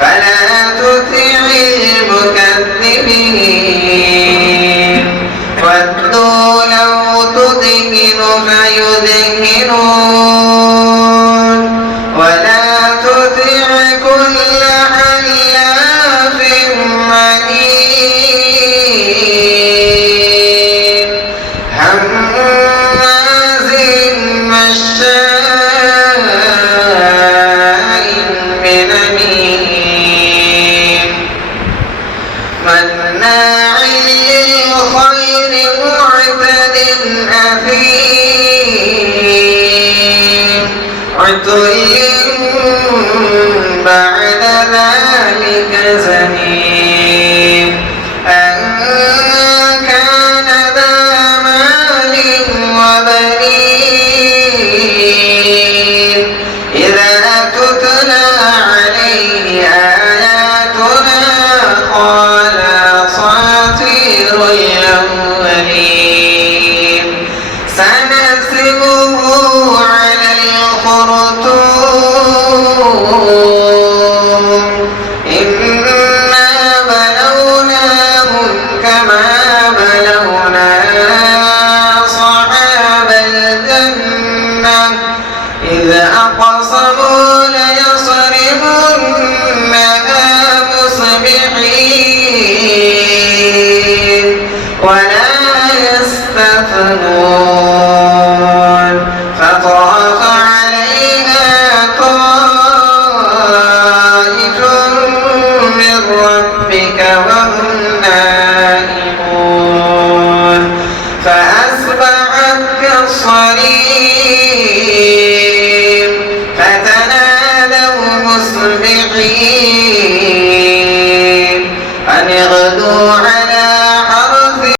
فلا تطع المكذبين ودوا لو تدهن فيدهنون ولا تطع كل حلاف مهين هماز مشاء بنميم مناع للخير معتد أثيم عتل بعد ذلك زنيم أن كان ذا مال وبنين إذا تتلى عليه آياتنا قال أساطير الأولين سنسمه على الخرطوم إنا بلوناهم كما بلونا أصحاب الجنة إذ أقسموا ليصرمنها مصبحين ولا يستثنون